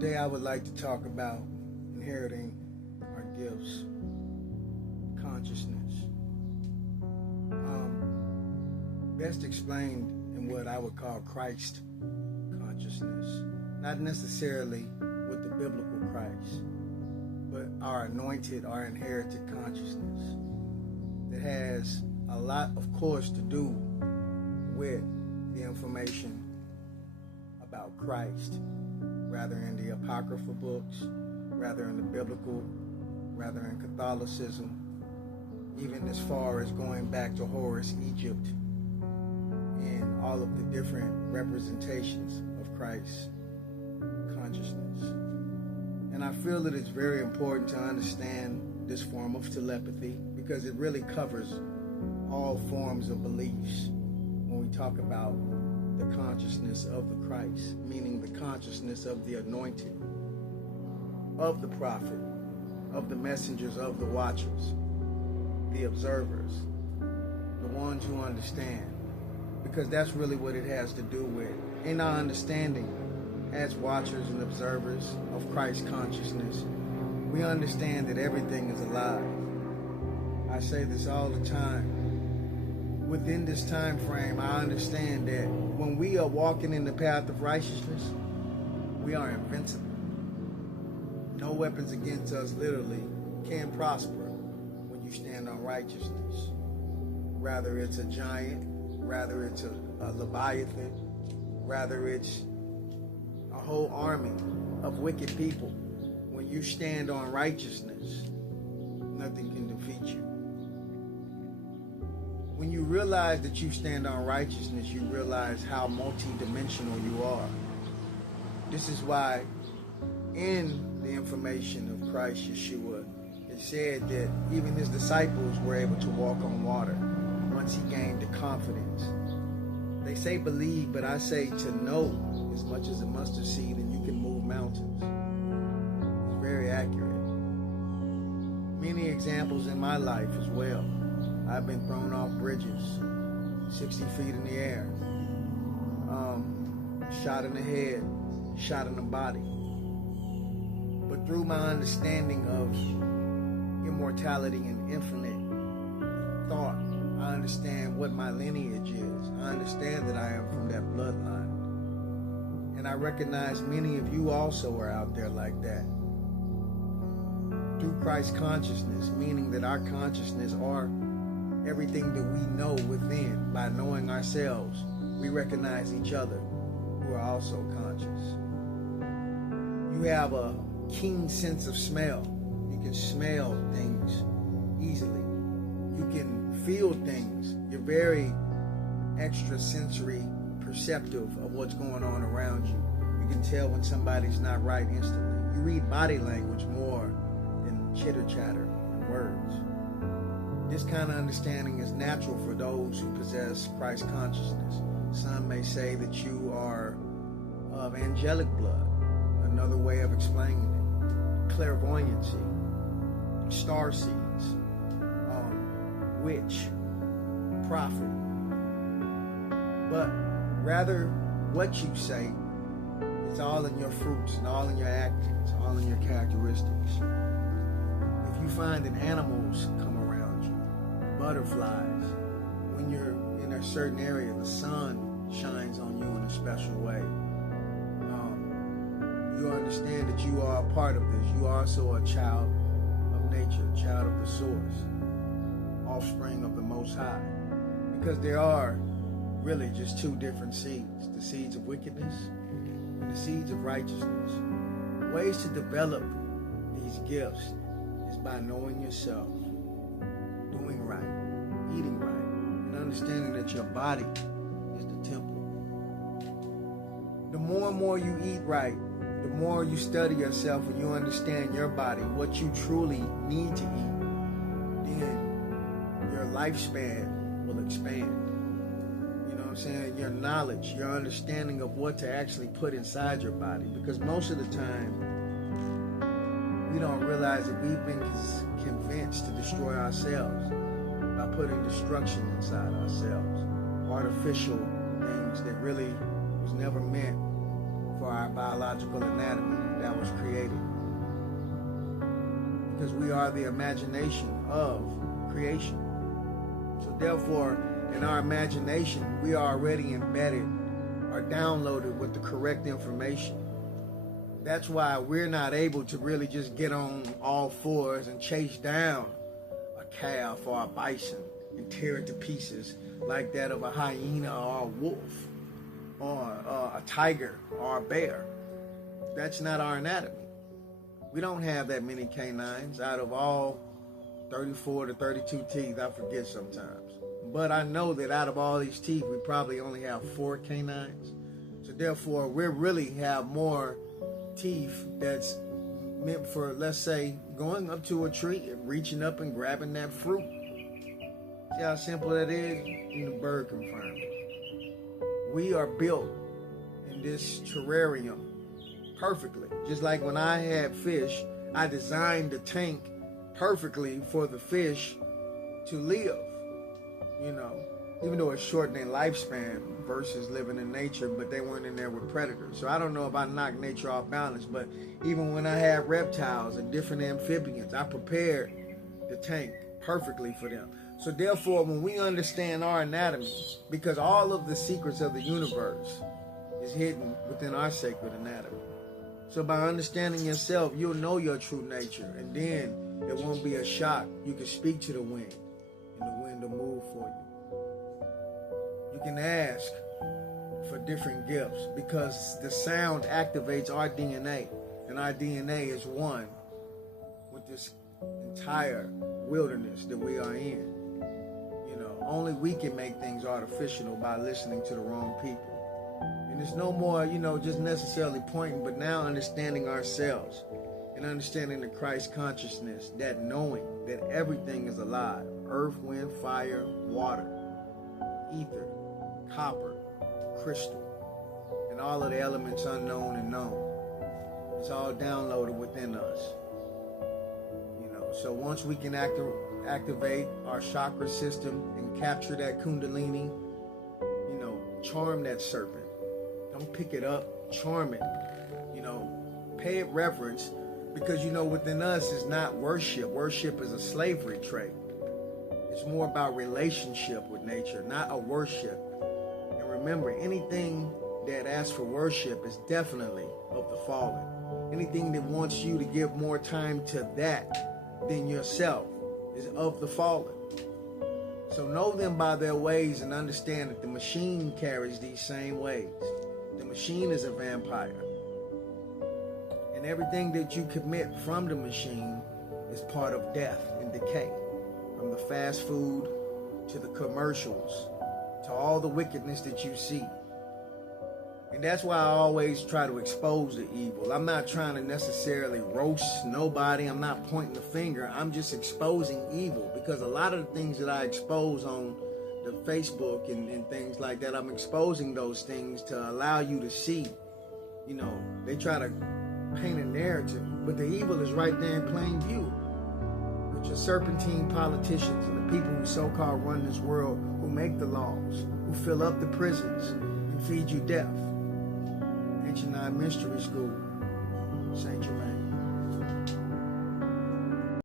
Today I would like to talk about inheriting our gifts, consciousness. Best explained in what I would call Christ consciousness. Not necessarily with the biblical Christ, but our anointed, our inherited consciousness that has a lot, of course, to do with the information about Christ, rather in the Apocrypha books, rather in the biblical, rather in Catholicism, even as far as going back to Horus, Egypt, and all of the different representations of Christ's consciousness. And I feel that it's very important to understand this form of telepathy because it really covers all forms of beliefs when we talk about the consciousness of the Christ, meaning the consciousness of the anointed, of the prophet, of the messengers, of the watchers, the observers, the ones who understand, because that's really what it has to do with. In our understanding as watchers and observers of Christ's consciousness, we understand that everything is alive. I say this all the time. Within this time frame, I understand that when we are walking in the path of righteousness, we are invincible. No weapons against us literally can prosper when you stand on righteousness. Rather it's a giant, rather it's a leviathan, rather it's a whole army of wicked people. When you stand on righteousness, nothing can defeat you. When you realize that you stand on righteousness, you realize how multidimensional you are. This is why in the information of Christ Yeshua, it said that even his disciples were able to walk on water once he gained the confidence. They say believe, but I say to know as much as a mustard seed and you can move mountains. It's very accurate. Many examples in my life as well. I've been thrown off bridges, 60 feet in the air, shot in the head, shot in the body. But through my understanding of immortality and infinite thought, I understand what my lineage is. I understand that I am from that bloodline. And I recognize many of you also are out there like that. Through Christ's consciousness, meaning that our consciousness are everything that we know within. By knowing ourselves, we recognize each other who are also conscious. You have a keen sense of smell. You can smell things easily. You can feel things. You're very extrasensory perceptive of what's going on around you. You can tell when somebody's not right instantly. You read body language more than chitter chatter and words. This kind of understanding is natural for those who possess Christ consciousness. Some may say that you are of angelic blood. Another way of explaining it. Clairvoyancy, star seeds, witch, prophet. But rather what you say, it's all in your fruits and all in your actions, all in your characteristics. If you find that animals come around you, butterflies, when you're in a certain area, the sun shines on you in a special way. You understand that you are a part of this. You are also a child of nature, a child of the source, offspring of the Most High. Because there are really just two different seeds, the seeds of wickedness and the seeds of righteousness. Ways to develop these gifts is by knowing yourself, doing right, eating right, and understanding that your body is the temple. The more and more you eat right, the more you study yourself and you understand your body, what you truly need to eat, then your lifespan will expand. You know what I'm saying? Your knowledge, your understanding of what to actually put inside your body. Because most of the time, we don't realize that we've been convinced to destroy ourselves by putting destruction inside ourselves. Artificial things that really was never meant for for our biological anatomy that was created. Because we are the imagination of creation. So therefore, in our imagination, we are already embedded or downloaded with the correct information. That's why we're not able to really just get on all fours and chase down a calf or a bison and tear it to pieces like that of a hyena or a wolf or a tiger or a bear. That's not our anatomy. We don't have that many canines out of all 34 to 32 teeth. I forget sometimes. But I know that out of all these teeth, we probably only have 4 canines. So therefore, we really have more teeth that's meant for, let's say, going up to a tree and reaching up and grabbing that fruit. See how simple that is? And the bird confirmed it. We are built in this terrarium perfectly. Just like when I had fish, I designed the tank perfectly for the fish to live. You know, even though it's shortened their lifespan versus living in nature, but they weren't in there with predators. So I don't know if I knocked nature off balance, but even when I had reptiles and different amphibians, I prepared the tank perfectly for them. So therefore, when we understand our anatomy, because all of the secrets of the universe is hidden within our sacred anatomy. So by understanding yourself, you'll know your true nature, and then it won't be a shock. You can speak to the wind, and the wind will move for you. You can ask for different gifts because the sound activates our DNA, and our DNA is one with this entire wilderness that we are in. You know, only we can make things artificial by listening to the wrong people. And it's no more, you know, just necessarily pointing, but now understanding ourselves and understanding the Christ consciousness, that knowing that everything is alive. Earth, wind, fire, water, ether, copper, crystal, and all of the elements unknown and known. It's all downloaded within us. You know, so once we can activate our chakra system and capture that kundalini, you know, charm that serpent. Don't pick it up, charm it. You know, pay it reverence, because you know within us is not worship. Worship is a slavery trait. It's more about relationship with nature, not a worship. And remember, anything that asks for worship is definitely of the fallen. Anything that wants you to give more time to that than yourself is of the fallen. So know them by their ways and understand that the machine carries these same ways. The machine is a vampire. And everything that you commit from the machine is part of death and decay. From the fast food to the commercials to all the wickedness that you see. And that's why I always try to expose the evil. I'm not trying to necessarily roast nobody. I'm not pointing the finger. I'm just exposing evil, because a lot of the things that I expose on the Facebook and things like that, I'm exposing those things to allow you to see. You know, they try to paint a narrative, but the evil is right there in plain view. With your serpentine politicians and the people who so-called run this world, who make the laws, who fill up the prisons and feed you death. Ancient Nine Mystery School, Saint Germain.